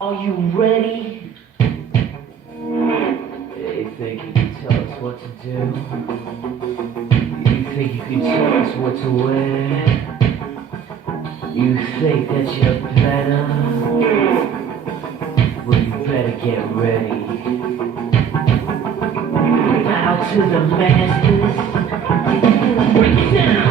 Are you ready? You think you can tell us what to do? You think you can tell us what to wear? You think that you're better? Well, you better get ready. Bow to the masters. Break it down!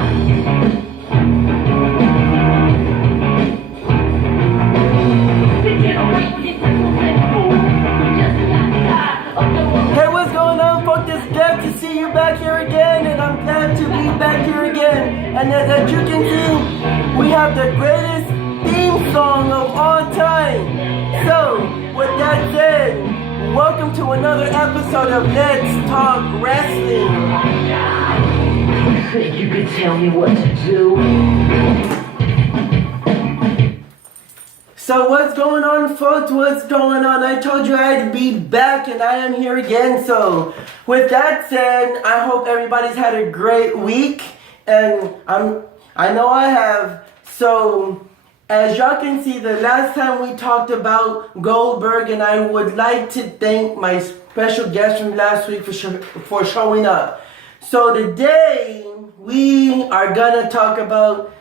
Hey, what's going on, folks? It's glad to see you back here again, and I'm glad to be back here again. And as you can see, we have the greatest theme song of all time. So, with that said, welcome to another episode of Let's Talk Wrestling. You think you can tell me what to do? So what's going on, folks? What's going on? I told you I'd be back, and I am here again. So with that said, I hope everybody's had a great week, and I know I have. So as y'all can see, the last time we talked about Goldberg, and I would like to thank my special guest from last week for showing up. So today we are gonna talk about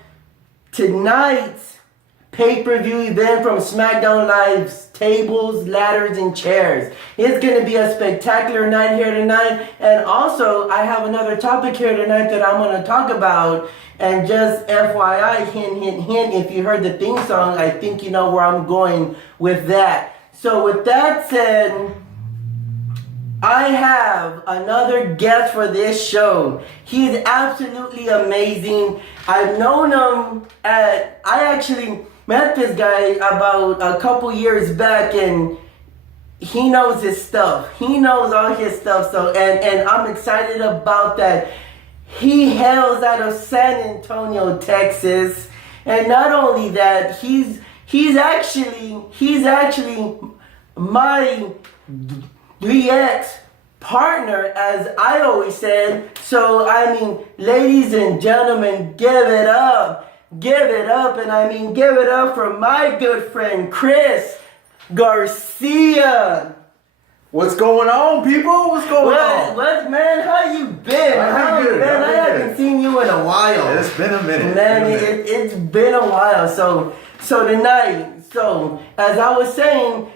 tonight's pay-per-view event from SmackDown Live's Tables, Ladders, and Chairs. It's going to be a spectacular night here tonight. And also, I have another topic here tonight that I'm going to talk about. And just FYI, hint, hint, hint, if you heard the theme song, I think you know where I'm going with that. So with that said, I have another guest for this show. He's absolutely amazing. I've known him I actually met this guy about a couple years back, and he knows his stuff. He knows all his stuff. So and I'm excited about that. He hails out of San Antonio, Texas. And not only that, he's actually my 3X partner, as I always said. So I mean, ladies and gentlemen, give it up, and I mean give it up for my good friend Chris Garcia. What's going on, people? What's going on? What, man? How you been? I'm good. Man, I haven't seen you in a while. It's been a minute. Man, it's been a while. So tonight, as I was saying,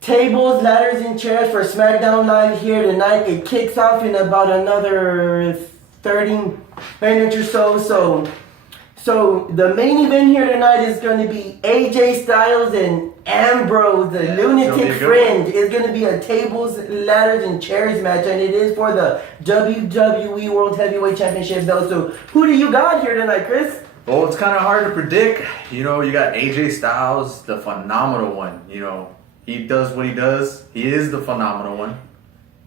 Tables, Ladders, and Chairs for SmackDown Live here tonight. It kicks off in about another 30 minutes or so. So the main event here tonight is going to be AJ Styles and Ambrose, the lunatic friend. It's going to be a Tables, Ladders, and Chairs match, and it is for the WWE World Heavyweight Championship belt. So who do you got here tonight, Chris? Well, it's kind of hard to predict. You know, you got AJ Styles, the phenomenal one. You know, he does what he does. He is the phenomenal one.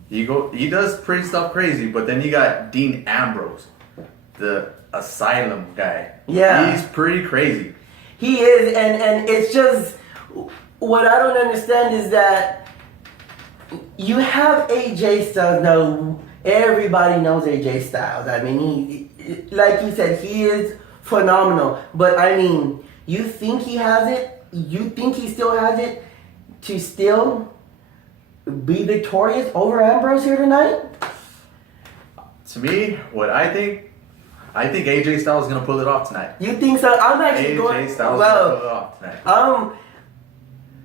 He does pretty stuff crazy, but then you got Dean Ambrose, the Asylum guy. Yeah. He's pretty crazy. He is, and it's just, what I don't understand is that you have AJ Styles. Now, everybody knows AJ Styles. I mean, he, like you said, he is phenomenal. But I mean, you think he has it? You think he still has it to still be victorious over Ambrose here tonight? To me, what I think AJ Styles is gonna pull it off tonight. You think so? I'm actually going. AJ Styles is gonna pull it off tonight.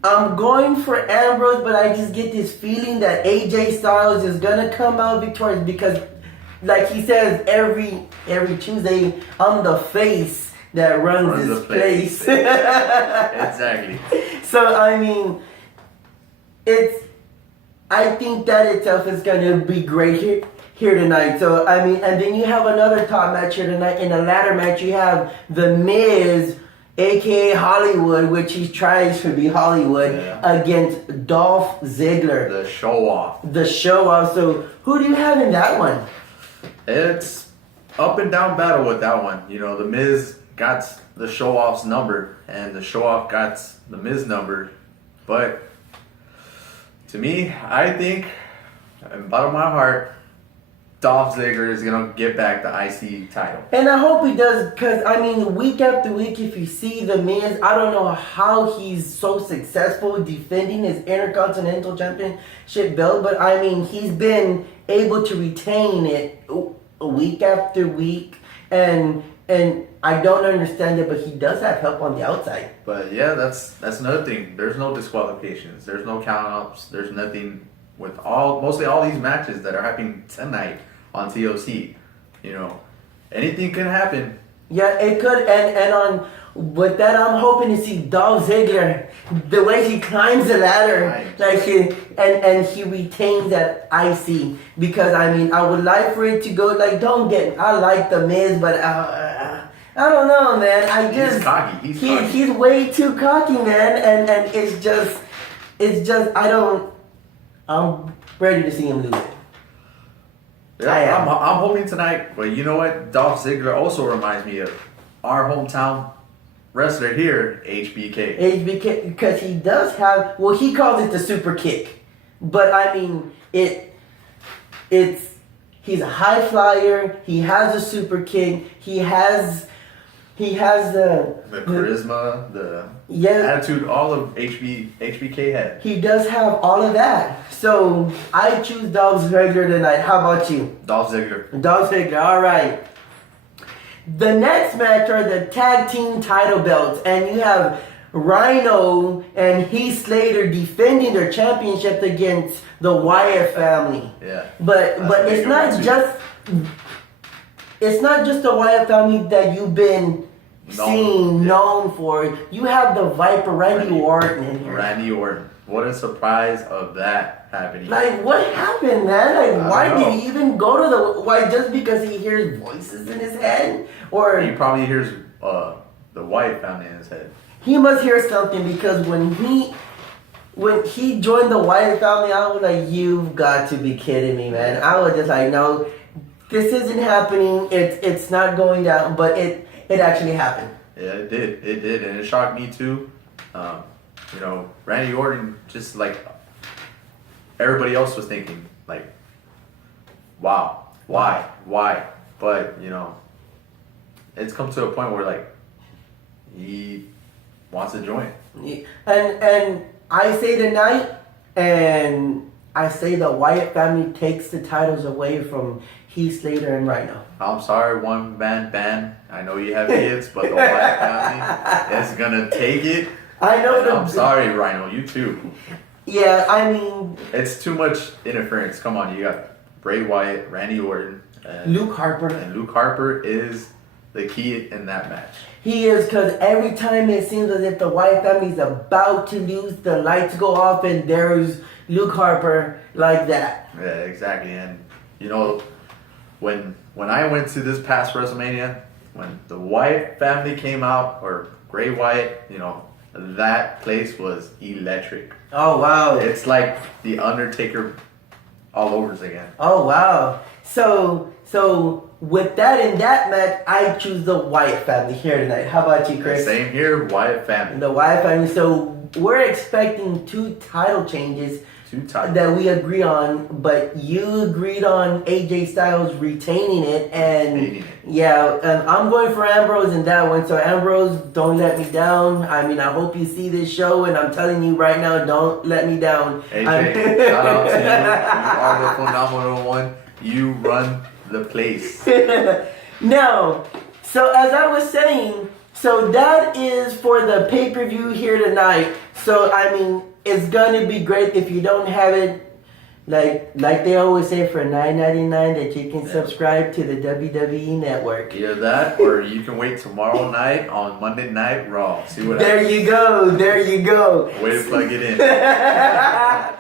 I'm going for Ambrose, but I just get this feeling that AJ Styles is gonna come out victorious because, like he says, every Tuesday, I'm the face that runs this place. Exactly. So I mean, I think that itself is gonna be great here tonight. So I mean, and then you have another top match here tonight. In a ladder match, you have The Miz, aka Hollywood, which he tries to be Hollywood, against Dolph Ziggler. The show off. So who do you have in that one? It's up and down battle with that one. You know, The Miz got the show off's number, and the show off got The Miz number. But to me, I think, in the bottom of my heart, Dolph Ziggler is gonna get back the IC title. And I hope he does, because, I mean, week after week, if you see The Miz, I don't know how he's so successful defending his Intercontinental Championship belt, but, I mean, he's been able to retain it week after week, and I don't understand it, but he does have help on the outside. But yeah, that's another thing. There's no disqualifications. There's no count-ups. There's nothing with mostly all these matches that are happening tonight on TLC. You know, anything can happen. Yeah, it could, and on with that, I'm hoping to see Dolph Ziggler, the way he climbs the ladder, Right. like he retains that IC, because I mean, I would like for it to go like, I like The Miz, but I don't know, man. He's cocky. He's way too cocky, man, and it's just I'm ready to see him lose it. I Yeah, am. I'm hoping tonight. But you know what? Dolph Ziggler also reminds me of our hometown wrestler here, HBK. HBK, because he does have, well, he calls it the super kick, but I mean, he's a high flyer. He has a super kick. He has the charisma, the yeah. attitude, all of HBK had. He does have all of that. So I choose Dolph Ziggler tonight. How about you? Dolph Ziggler. Dolph Ziggler. All right. The next match are the tag team title belts, and you have Rhino and Heath Slater defending their championship against the Wyatt family. Yeah. But That's it's a not good one, too. it's not just the Wyatt family that you've been known for. You have the Viper Randy Orton in here. Randy Orton. What a surprise of that happening. Like, what happened, man? Like, I why don't know. did he even go to the? Why, just because he hears voices in his head, or He probably hears the Wyatt family in his head. he must hear something, because when he joined the Wyatt family, I was like, you've got to be kidding me, man. I was just like, no, this isn't happening. It's not going down, but it actually happened. Yeah, it did, and it shocked me too. You know, Randy Orton, just like everybody else was thinking, like, wow, why? But you know, it's come to a point where like he wants to join. And I say tonight, and I say the Wyatt family takes the titles away from Heath Slater and Rhino. I'm sorry, one man band. I know you have kids, but the Wyatt family is gonna take it. I know And I'm sorry, Rhino, you too. Yeah, I mean, It's too much interference. Come on, you got Bray Wyatt, Randy Orton, and Luke Harper. And Luke Harper is the key in that match. He is, because every time it seems as if the Wyatt family is about to lose, the lights go off and there's Luke Harper like that. Yeah, exactly. And you know, when I went to this past WrestleMania, when the Wyatt family came out, or Bray Wyatt, you know, that place was electric. Oh, wow. It's like the Undertaker all over again. Oh, wow. So with that in that match, I choose the Wyatt family here tonight. How about you, Chris? Same here, Wyatt family. The Wyatt family. So we're expecting 2 title changes 2 titles. that we agree on, but you agreed on AJ Styles retaining it, and Retaining it. yeah, and I'm going for Ambrose in that one. So Ambrose, don't let me down. I mean, I hope you see this show, and I'm telling you right now, don't let me down. AJ, shout out to you. You are the phenomenal one. You run the place. Now, so as I was saying, so that is for the pay-per-view here tonight. So I mean, it's gonna be great if you don't have it. Like they always say, for $9.99 that you can subscribe to the WWE Network. Either that, or you can wait tomorrow night on Monday Night Raw. See what There happens. you go. There you go. Way to plug it in.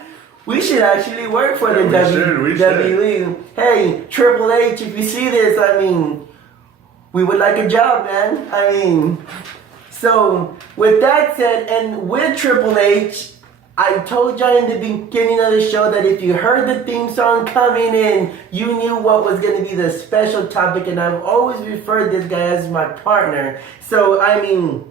We should actually work for the Yeah, we should. WWE. Hey, Triple H, if you see this, I mean, we would like a job, man. I mean, so with that said, and with Triple H, I told y'all in the beginning of the show that if you heard the theme song coming in, you knew what was going to be the special topic, and I've always referred this guy as my partner. So, I mean,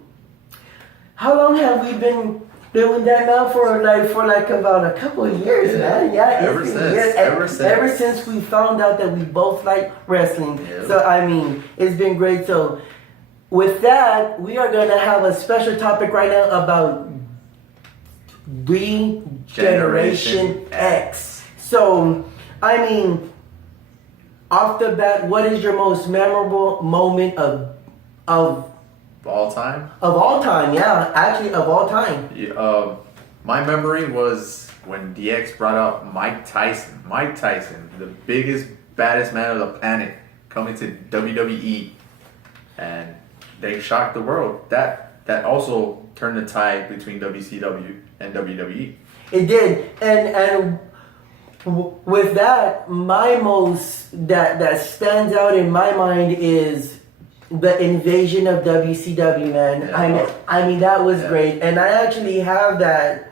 how long have we been doing that now for about a couple of years, man. Yeah, Ever it's been since. years. Ever since. Since we found out that we both like wrestling. Yeah. So I mean, it's been great. So with that, we are gonna have a special topic right now about Regeneration X. So I mean, off the bat, what is your most memorable moment of All time. all time? Yeah, actually of all time. Yeah, my memory was when DX brought out Mike Tyson. Mike Tyson, the biggest, baddest man of the planet, coming to WWE, and they shocked the world. That also turned the tide between WCW and WWE. It did, and with that, my most that stands out in my mind is the invasion of WCW, man. Yeah. I mean that was Yeah. great, and I actually have that.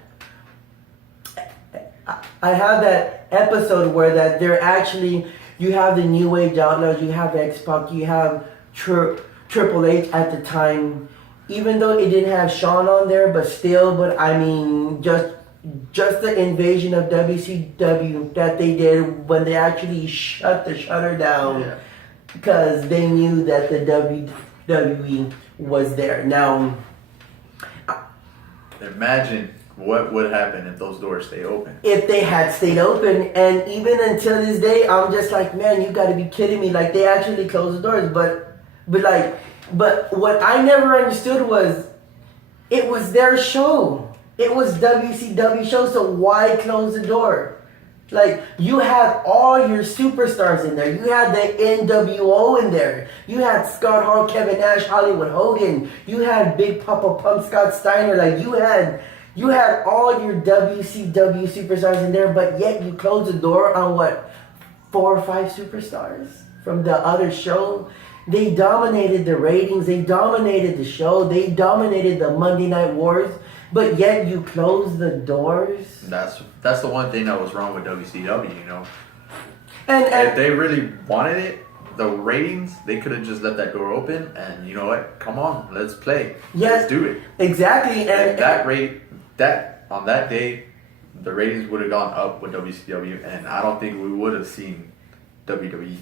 I have that episode where that they're actually you have the New Age Outlaws, you have X-Pac, you have Triple H at the time. Even though it didn't have Shawn on there, but still, I mean just the invasion of WCW that they did when they actually shut the shutter down. Yeah. Because they knew that the WWE was there. Now, Imagine what would happen if those doors stay open. if they had stayed open, and even until this day, I'm just like, man, you gotta be kidding me. Like, they actually closed the doors, but what I never understood was, it was their show. It was WCW show, so why close the door? Like, you had all your superstars in there. You had the NWO in there. You had Scott Hall, Kevin Nash, Hollywood Hogan. You had Big Papa Pump, Scott Steiner. Like, you had all your WCW superstars in there, but yet you closed the door on what, 4 or 5 superstars from the other show? They dominated the ratings. They dominated the show. They dominated the Monday Night Wars. But yet you close the doors. That's the one thing that was wrong with WCW. You know, And if they really wanted it, the ratings, they could have just left that door open. And you know what? Come on, let's play. Yes, Let's do it. exactly. And on that day, the ratings would have gone up with WCW, and I don't think we would have seen WWE.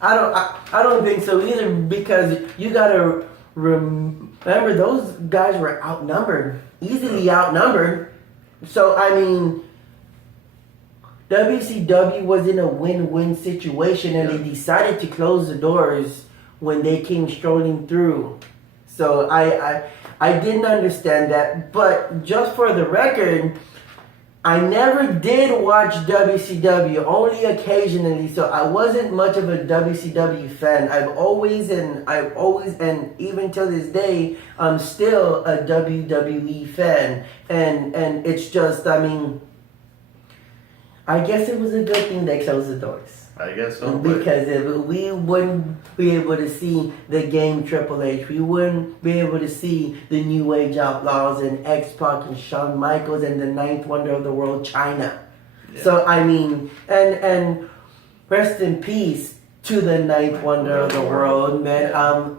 I don't think so either, because you gotta remember those guys were outnumbered, easily outnumbered. So I mean, WCW was in a win-win situation, and they decided to close the doors when they came strolling through. So I didn't understand that, but just for the record, I never did watch WCW, only occasionally, so I wasn't much of a WCW fan. I've always, and even till this day, I'm still a WWE fan. And it's just, I mean, I guess it was a good thing they closed the doors. I guess so. But Because if we wouldn't be able to see the game Triple H, we wouldn't be able to see the New Age Outlaws and X-Pac and Shawn Michaels and the Ninth Wonder of the World, China. Yeah. So I mean, and rest in peace to the Ninth Wonder of the World, man. Yeah.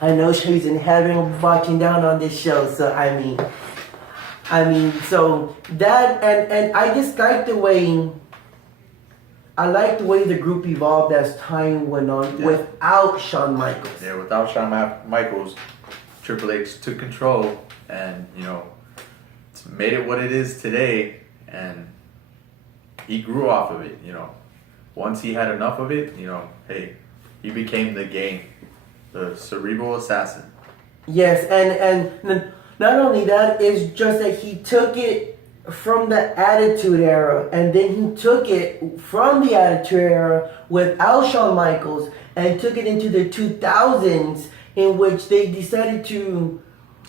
I know she's in heaven watching down on this show, so I mean, so that and I just like the way. I like the way the group evolved as time went on without Shawn Michaels. yeah, without Shawn Michaels, Triple H took control, and you know, made it what it is today, and he grew off of it. You know, once he had enough of it, you know, hey, he became the Game, the Cerebral Assassin. Yes, and not only that, it's just that he took it from the Attitude Era, and then he took it from the Attitude Era without Shawn Michaels and took it into the 2000s, in which they decided to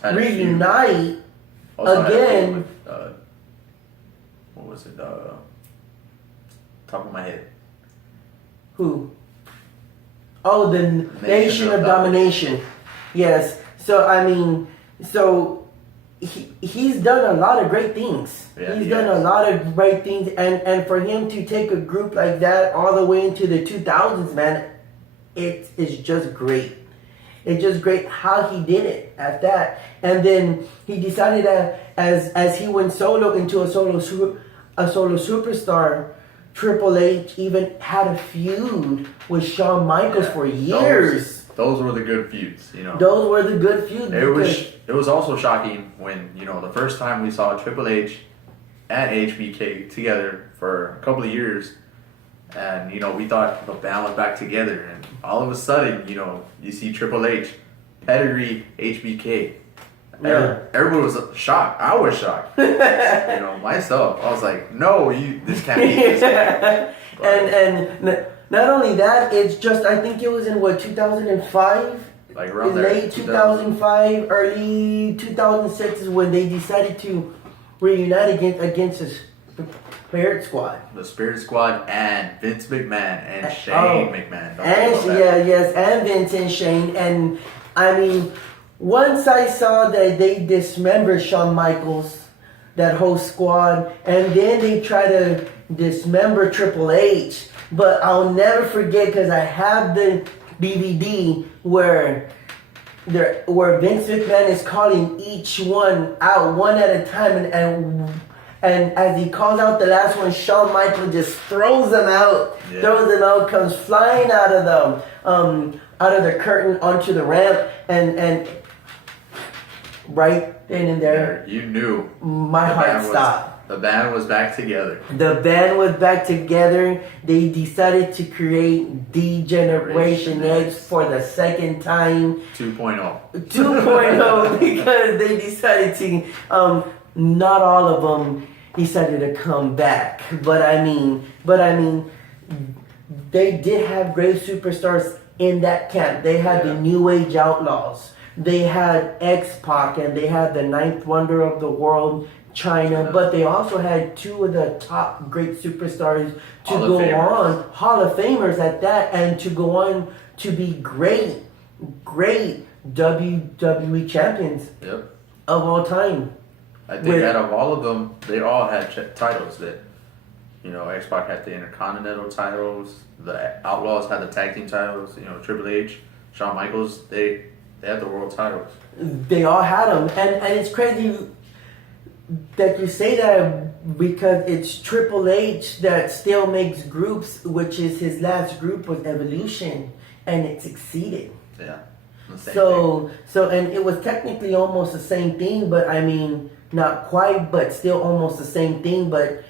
Had a feud. reunite Also had a feud again. with, what was it? Top of my head. Who? Oh, the Nation of Domination. Yes. So I mean, so he's done a lot of great things. Yeah, he's he done has. a lot of great things, and for him to take a group like that all the way into the 2000s, man, it is just great. it's just great how he did it at that. And then he decided that as he went solo into a solo superstar, Triple H even had a feud with Shawn Michaels for years. Those were the good feuds, Those were the good feuds. It was also shocking when, the first time we saw Triple H and HBK together for a couple of years, and, we thought the band was back together, and all of a sudden, you see Triple H, pedigree HBK. Yeah. Everyone was shocked. I was shocked. Myself. I was like, no, this can't be this. And not only that, it's just, I think it was in 2005? Like around there. Late 2005, early 2006 is when they decided to reunite against the Spirit Squad. The Spirit Squad and Vince McMahon and Shane McMahon. And Vince and Shane. And I mean, once I saw that they dismembered Shawn Michaels, that whole squad, and then they try to dismember Triple H, but I'll never forget because I have the DVD where Vince McMahon is calling each one out one at a time, and as he calls out the last one, Shawn Michaels just throws them out, comes flying out of the curtain onto the ramp, and right then and there, you knew my heart stopped. The band was back together. The band was back together. They decided to create D-Generation X for the second time. 2.0. 2.0 because they decided to, not all of them decided to come back. But I mean, they did have great superstars in that camp. They had the New Age Outlaws. They had X-Pac, and they had the Ninth Wonder of the World, China, but they also had two of the top great superstars to go on, Hall of Famers at that, and to go on to be great WWE champions of all time. I think out of all of them, they all had titles. That X-Pac had the Intercontinental titles, the Outlaws had the tag team titles. Triple H, Shawn Michaels, they had the world titles. They all had them, and it's crazy that you say that because it's Triple H that still makes groups, which is his last group was Evolution, and it succeeded. Yeah. So and it was technically almost the same thing, but I mean not quite, but still almost the same thing. But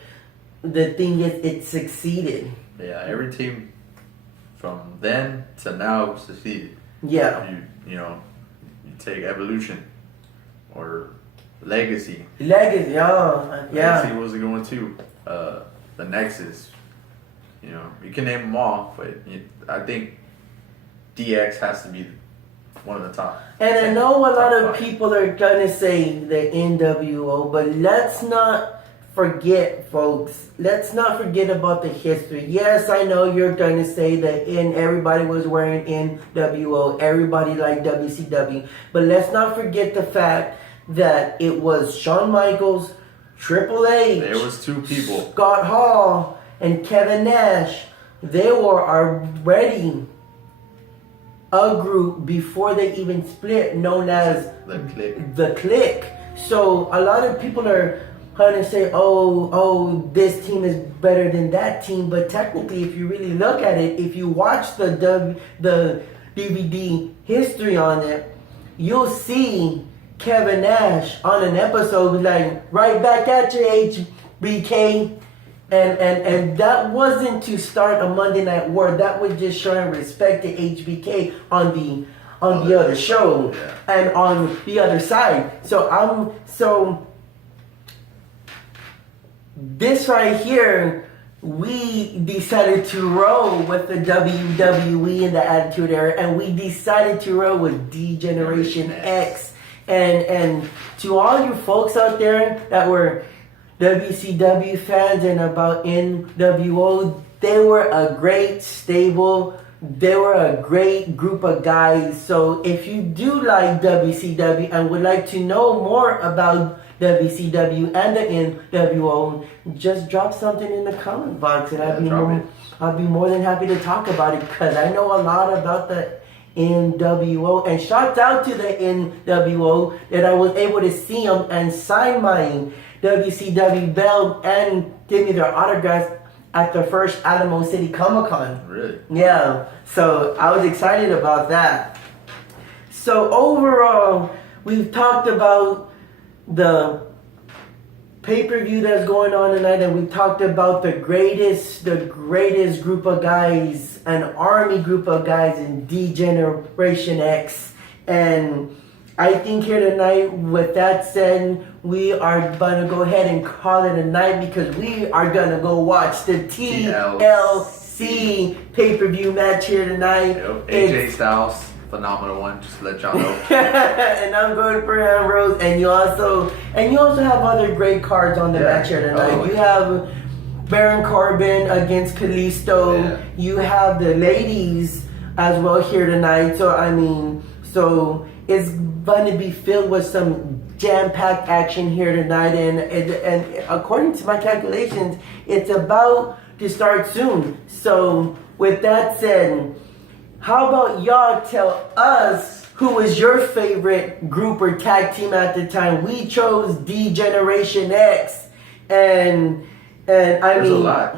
the thing is, it succeeded. Yeah, every team from then to now succeeded. Yeah. You take Evolution or Legacy. Legacy, Legacy was a good one too. The Nexus. You can name them all, but I think DX has to be one of the top. And I know a lot of people are gonna say the NWO, but let's not forget, folks. Let's not forget about the history. Yes, I know you're gonna say that everybody was wearing NWO, everybody liked WCW, but let's not forget the fact that it was Shawn Michaels, Triple H, there was two people, Scott Hall, and Kevin Nash. They were already a group before they even split, known as the Clique. So a lot of people are trying to say, oh, this team is better than that team. But technically, if you really look at it, if you watch the DVD history on it, you'll see Kevin Nash on an episode like, right back at you, HBK. And that wasn't to start a Monday Night War. That was just showing respect to HBK on the other show and on the other side. So this right here, we decided to roll with the WWE in the Attitude Era, and we decided to roll with D-Generation X. And to all you folks out there that were WCW fans and about NWO, they were a great stable. They were a great group of guys. So if you do like WCW and would like to know more about WCW and the NWO, just drop something in the comment box, and I'd be more than happy to talk about it, because I know a lot about the NWO. And shout out to the NWO that I was able to see them and sign my WCW belt and give me their autographs at the first Alamo City Comic Con. Really? Yeah, so I was excited about that. So overall, we've talked about the pay-per-view that's going on tonight, and we talked about the greatest group of guys, an army group of guys in D-Generation X. And I think here tonight, with that said, we are gonna go ahead and call it a night because we are gonna go watch the TLC pay-per-view match here tonight. Yep. AJ Styles, phenomenal one, just to let y'all know. And I'm going for Ambrose, and you also have other great cards on the match here tonight. Oh, you have Baron Corbin against Kalisto. Yeah. You have the ladies as well here tonight. So I mean, so it's going to be filled with some jam-packed action here tonight, and according to my calculations, it's about to start soon. So with that said, how about y'all tell us who was your favorite group or tag team at the time? We chose D-Generation X, and there's a lot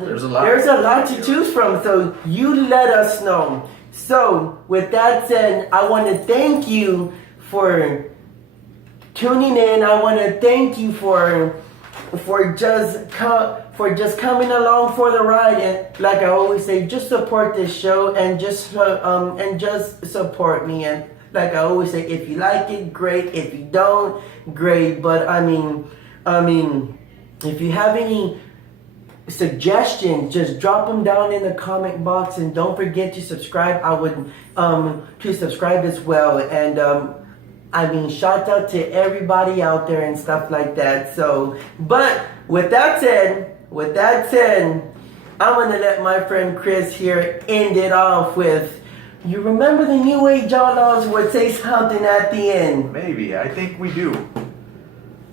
to choose from. So you let us know. So with that said, I want to thank you for tuning in. I want to thank you for just coming along for the ride, and like I always say, just support this show and just support me. And like I always say, if you like it, great. If you don't, great. But I mean, if you have any suggestions, just drop them down in the comment box, and don't forget to subscribe. I would to subscribe as well. And shout out to everybody out there and stuff like that. So, but with that said, I'm gonna let my friend Chris here end it off with, you remember the New Age Outlaws would say something at the end. Maybe, I think we do.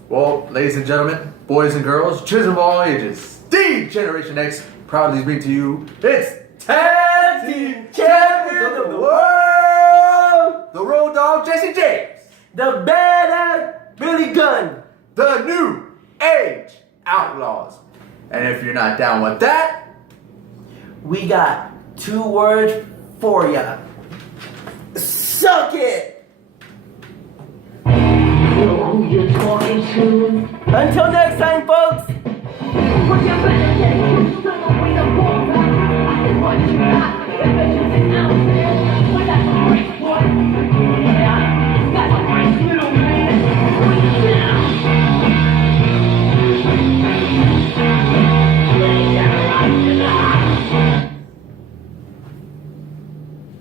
Well, ladies and gentlemen, boys and girls, children of all ages, D-Generation X proudly bring to you its Tag Team Champions of the World, the Road Dogg Jesse James, the Badass Billy Gunn, the New Age Outlaws. And if you're not down with that, we got 2 words for ya. Suck it! Who you talking to? Until next time, folks! Put your better take you, son, we the ball. I can watch you.